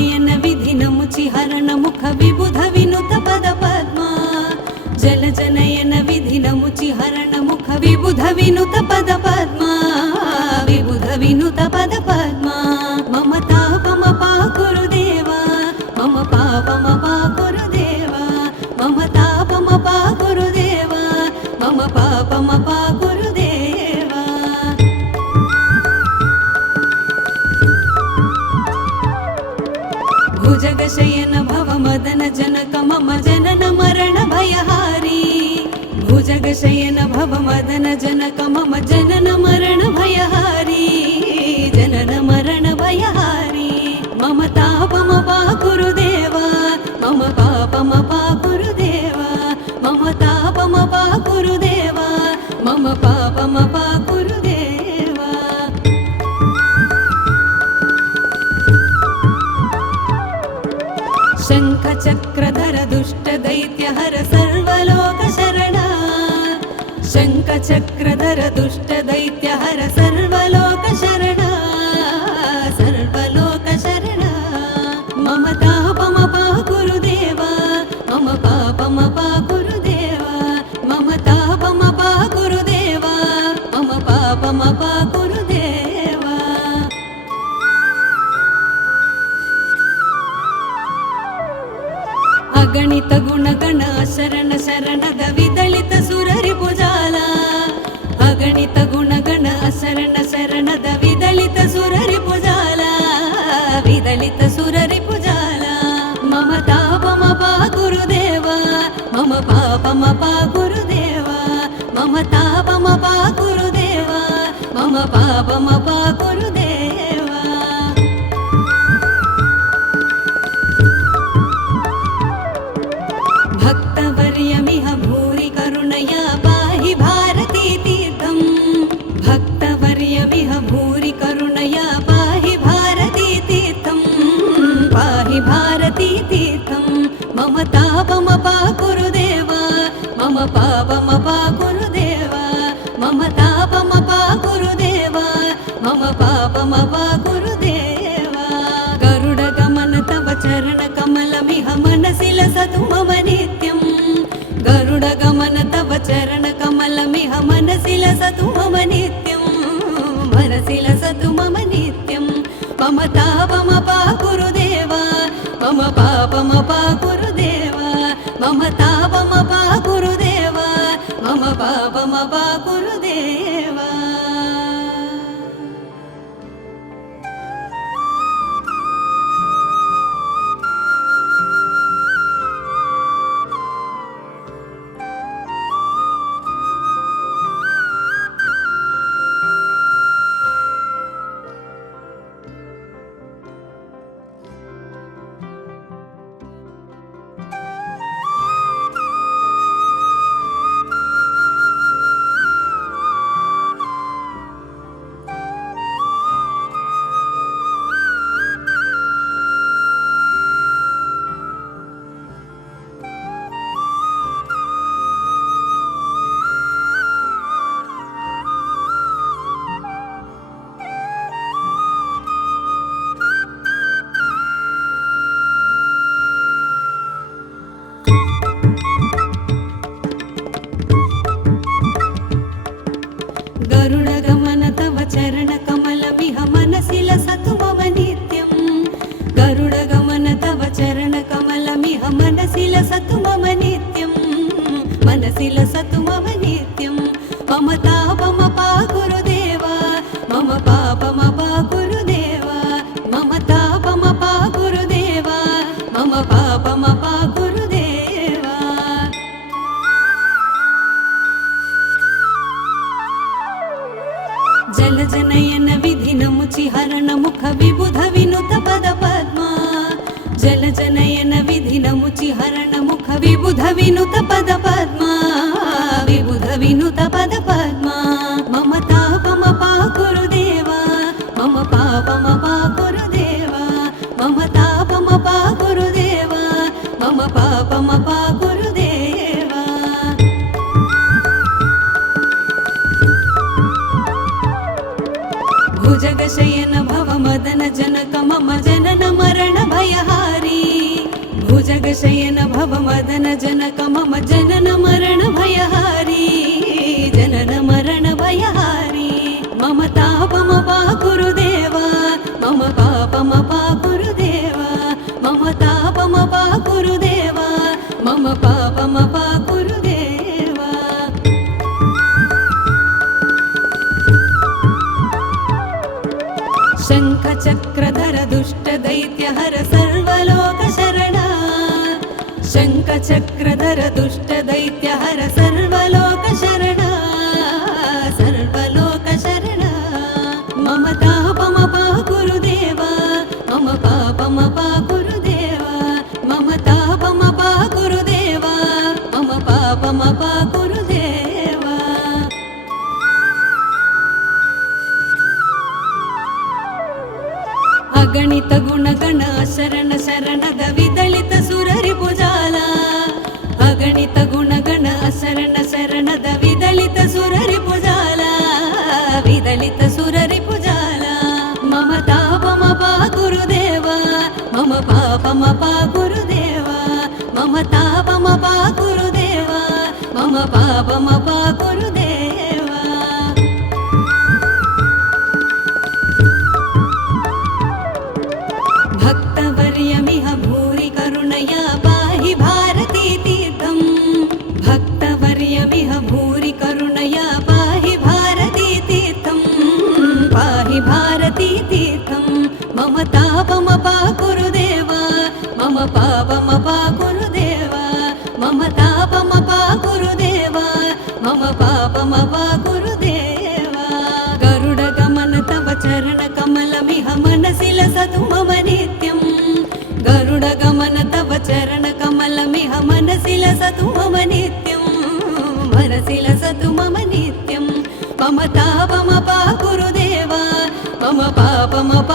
नयन विधि नमुचि हरण मुख विबुध विनुत पद पद्मा जल जनयन विधि नमुचि हरण मुख विबुध विनुत पद पद्मा विबुध विनुत पद पद्मा मम तापम पा गुरुदेवा मम पापम पा गुरुदेवा मम तापम पा गुरुदेवा मम पापम पा गुरुदेवा भुजगशयन भव मदन जनक मम जनन मरण भयहारी भुजगशयन भव मदन जनक मम जनन मरण भयहारी जनन मरण भयहारी मम तापम पा गुरुदेवा मम पापम पा गुरुदेवा मम तापम पा गुरुदेवा मम पापम पा गुरुदेवा शंख चक्रधर दुष्ट दैत्य हर सर्वलोक शरणा शंख चक्रधर दुष्ट दैत्य हर सर्वलोक शरणा सर्वलोक शरणा मम तापम पा गुरुदेवा मम पापम पा गुरुदेवा मम तापम पा गुरुदेवा मम पापम पा गुरुदेवा अगणित गुणगण शरण शरणद विदलित सुररि भुजाला अगणित गुणगण शरण शरणद विदलित सुररि भुजाला विदलित सुररि भुजाला मम तापम पा गुरुदेवा मम पापम पा गुरुदेवा मम तापम पा गुरुदेवा मम पापम पा गुरुदेवा भक्तवर्यमिह भूरि करुणया पाहि भारती तीर्थं भक्तवर्यमिह भूरि करुणया पाहि भारती तीर्थं पाहि भारती तीर्थं मम तापम पा गुरुदेवा मम पापम पा गुरुदेवा मम तापम पा गुरुदेवा मम पापम पा गुरुदेवा गरुडगमन तव चरण कमलमिह मनसि लसतु मम नित्यं गरुडगमन तव चरण कमलमिह मनसि लसतु मम नित्यं मनसि लसतु मम नित्यं मम तापम पा गुरुदेवा मम पापम पा गुरुदेवा मम तापम पा गुरुदेवा मम पापम पा गुरुदेवा गरुडगमन तव चरण कमलमिह मनसि लसतु मम नित्यं गरुडगमन तव चरण कमलमिह मनसि लसतु मम नित्यं मनसि लसतु मम नित्यं मम तापम पा गुरुदेवा मम पापम पा गुरुदेवा मम तापम पा गुरुदेवा मम पापम पा गुरुदेवा जल जनयन विधि नमुचि हरण मुख विबुध विनुत पद पद्मा जल जनयन विधि नमुचि हरण मुख विबुध विनुत पद पद्मा विबुध विनुत पद पद्मा मम तापम पा गुरुदेवा मम पापम पा गुरुदेवा मम तापम पा गुरुदेवा मम पापम पा गुरुदेवा भुजगशयन भव मदन जनक मम जनन मरण भय योगशयन भवमदन जनक मम जनन मरण भयहारी जनन मरण भयहारी मम तापमपा गुरुदेवा मम पापमपा गुरुदेवा मम तापमपा गुरुदेवा मम पापमपा गुरुदेवा शङ्खचक्रधर दुष्ट दैत्यहर सर्वलोक शरणा शङ्खचक्रधर दुष्ट दैत्यहर सर्वलोक शरणा सर्वलोक शरणा मम तापमपा गुरुदेवा मम पापमपा गुरुदेवा मम तापमपा गुरुदेवा मम पापमपा गुरुदेवा अगणित गुणगण शरण शरणद विदलित सुररिपुजाಲ अगणित गुणगण शरण शरणद विदलित सुररिपुजाಲ विदलित सुररिपुजाಲ मम तापमपा गुरुदेवा मम पापमपा गुरुदेवा मम तापमपा गुरुदेवा मम पापमपा गुरुदेवा भक्तवर्यमिह भूरि करुणया पाहि भारती तीर्थं भक्तवर्यमिह भूरि करुणया पाहि भारती तीर्थं पाहि भारती तीर्थं मम तापमपा गुरुदेवा मम पापमपा गुरुदेवा मम तापमपा गुरुदेवा मम पापमपा गुरुदेवा गरुडगमन तव चरण कमलमिह मनसि लसतु मम नित्यं गरुडगमन तव चरण कमलमिह मनसि लसतु मम नित्यं मनसि लसतु मम नित्यं मम तापमपा गुरुदेवा मम पापमपा